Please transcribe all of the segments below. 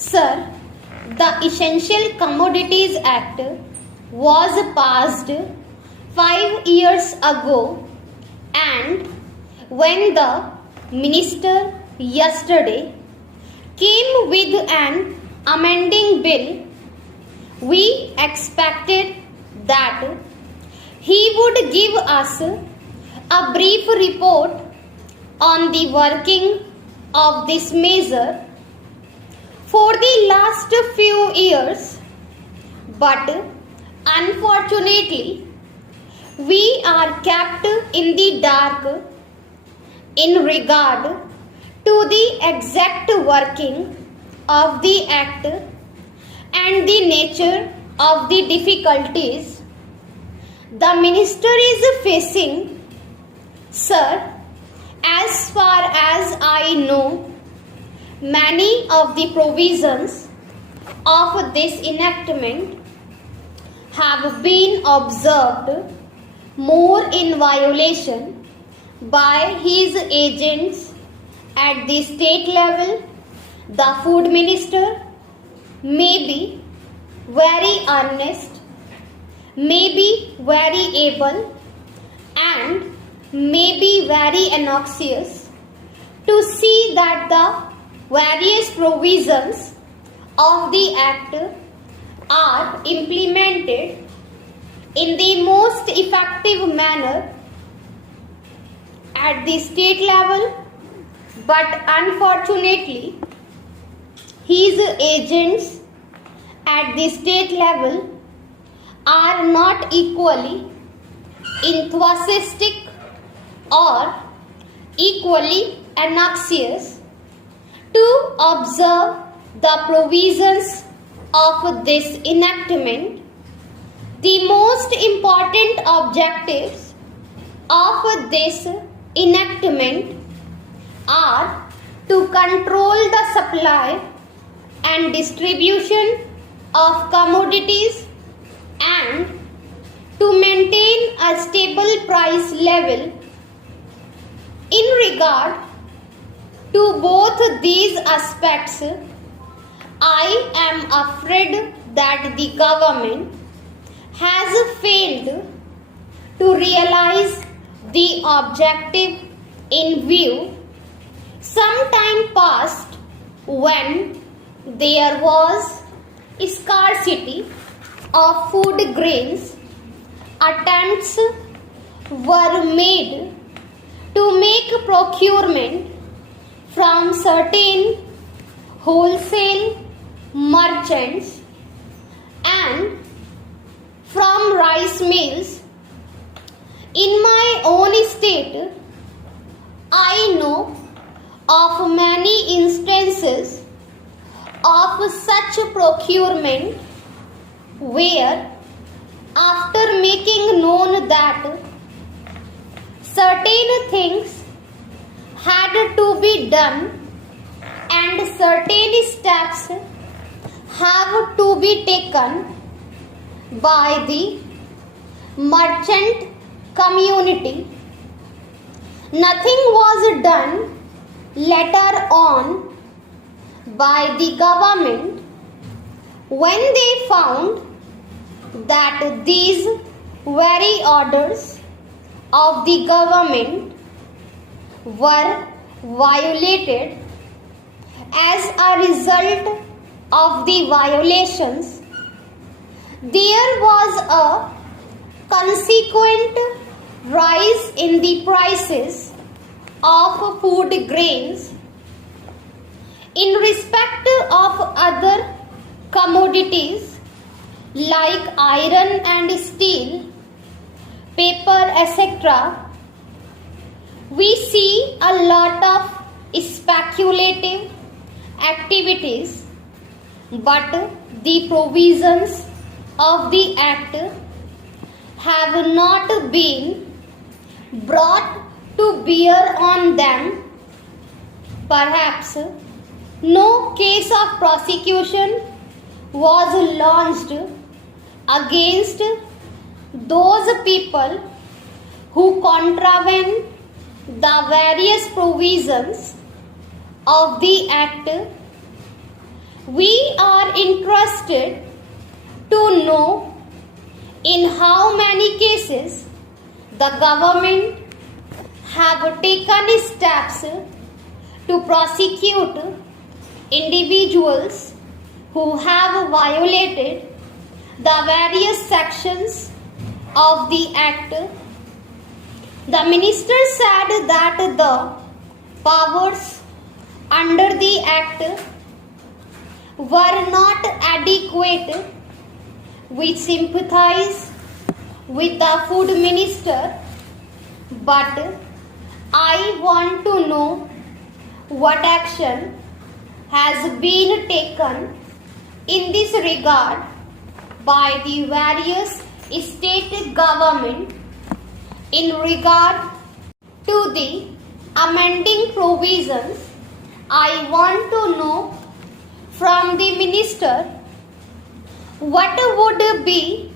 Sir, the Essential Commodities Act was passed 5 years ago, and when the minister yesterday came with an amending bill, we expected that he would give us a brief report on the working of this measure for the last few years, but unfortunately we are kept in the dark in regard to the exact working of the act and the nature of the difficulties the minister is facing. Sir, as far as I know, many of the provisions of this enactment have been observed more in violation by his agents at the state level. The food minister may be very earnest, may be very able, and may be very anxious to see that the various provisions of the act are implemented in the most effective manner at the state level, but unfortunately his agents at the state level are not equally enthusiastic or equally anxious to observe the provisions of this enactment. The most important objectives of this enactment are to control the supply and distribution of commodities and to maintain a stable price level. In regard to both these aspects, I am afraid that the government has failed to realize the objective in view. Some time past, when there was scarcity of food grains, attempts were made to make procurement from certain wholesale merchants and from rice mills. In my own state, I know of many instances of such procurement where, after making known that certain things had to be done and certain steps have to be taken by the merchant community, nothing was done later on by the government when they found that these very orders of the government were violated. As a result of the violations, there was a consequent rise in the prices of food grains. In respect of other commodities like iron and steel, paper, etc., we see a lot of speculative activities, but the provisions of the act have not been brought to bear on them. Perhaps no case of prosecution was launched against those people who contravene the various provisions of the act We are interested to know in how many cases the government have taken steps to prosecute individuals who have violated the various sections of the Act. The minister said that the powers under the Act were not adequate. We sympathize with the food minister, but I want to know what action has been taken in this regard by the various state government in regard to the amending provisions. I want to know from the minister what would be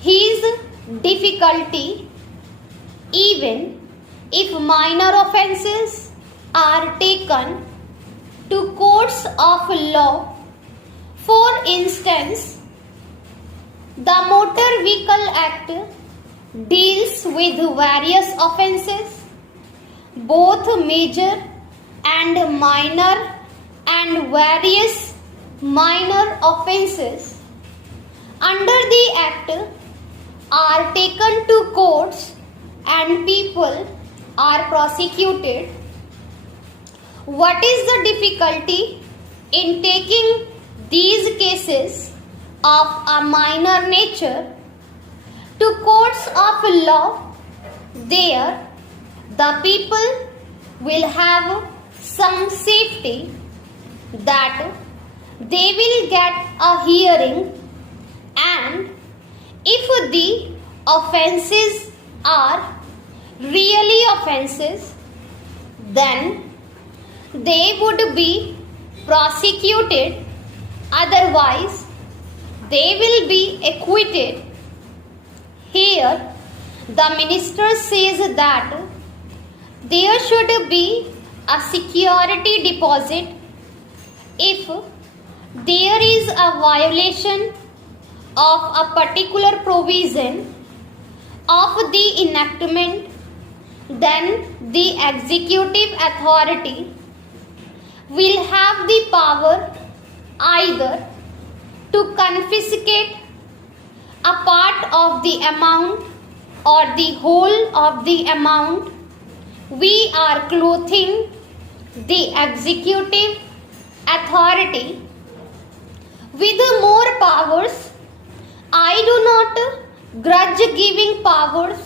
his difficulty even if minor offences are taken to courts of law. For instance, the Motor Vehicle Act deals with various offences, both major and minor, and various minor offences under the Act are taken to courts and people are prosecuted. What is the difficulty in taking these cases of a minor nature to courts of law? There, the people will have some safety that they will get a hearing, and if the offences are really offences, then they would be prosecuted, otherwise they will be acquitted. Here the minister says that there should be a security deposit if there is a violation of a particular provision of the enactment. Then the executive authority will have the power either to confiscate a part of the amount or the whole of the amount. We are clothing the executive authority with more powers. I do not grudge giving powers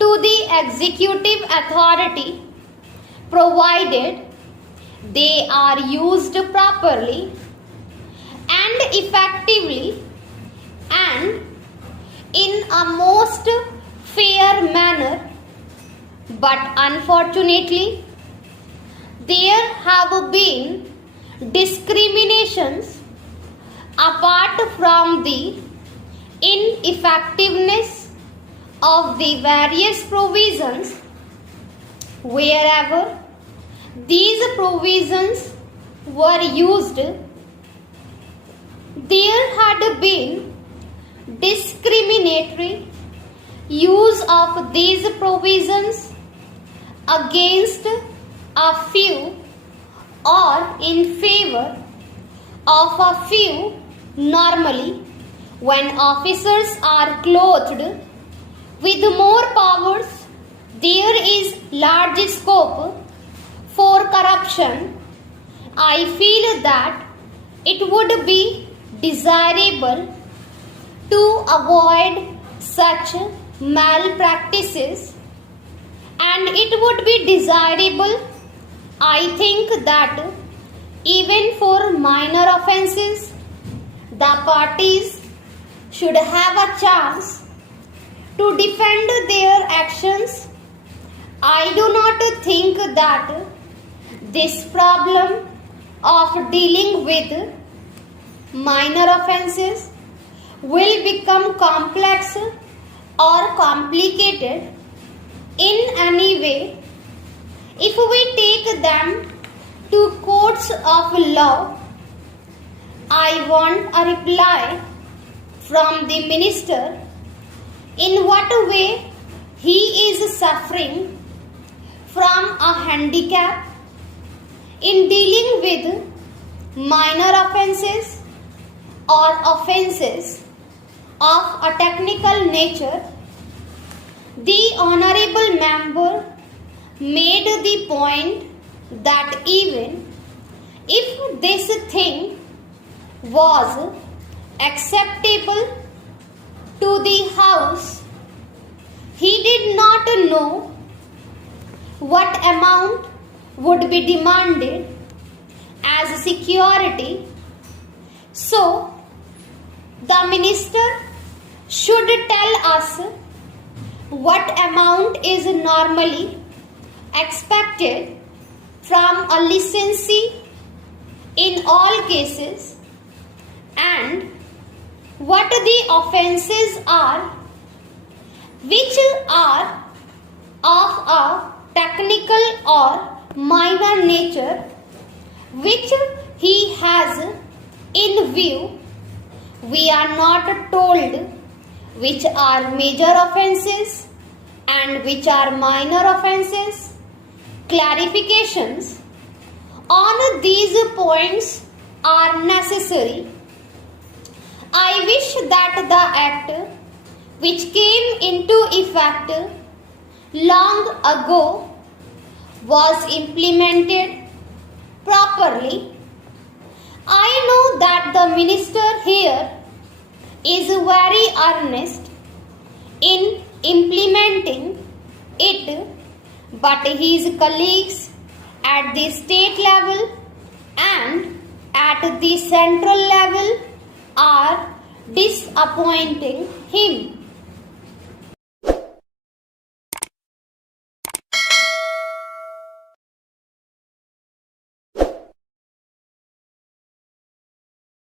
to the executive authority, provided they are used properly and effectively and in a most fair manner. But unfortunately, there have been discriminations apart from the ineffectiveness of the various provisions. Wherever these provisions were used, there had been discriminatory use of these provisions against a few or in favor of a few. Normally, when officers are clothed with more powers, there is large scope for corruption. I feel that it would be desirable to avoid such malpractices, and it would be desirable, I think, that even for minor offences, the parties should have a chance to defend their actions. I do not think that this problem of dealing with minor offences will become complex or complicated in any way if we take them to courts of law. I want a reply from the minister in what way he is suffering from a handicap in dealing with minor offences or offences of a technical nature. The honourable member made the point that even if this thing was acceptable to the House, he did not know what amount would be demanded as security. So, the minister should tell us what amount is normally expected from a licensee in all cases and what the offences are which are of a technical or minor nature which he has in view. We are not told which are major offences and which are minor offences. Clarifications on these points are necessary. I wish that the Act, which came into effect long ago, was implemented properly. I know that the minister here is very earnest in implementing it, but his colleagues at the state level and at the central level are disappointing him.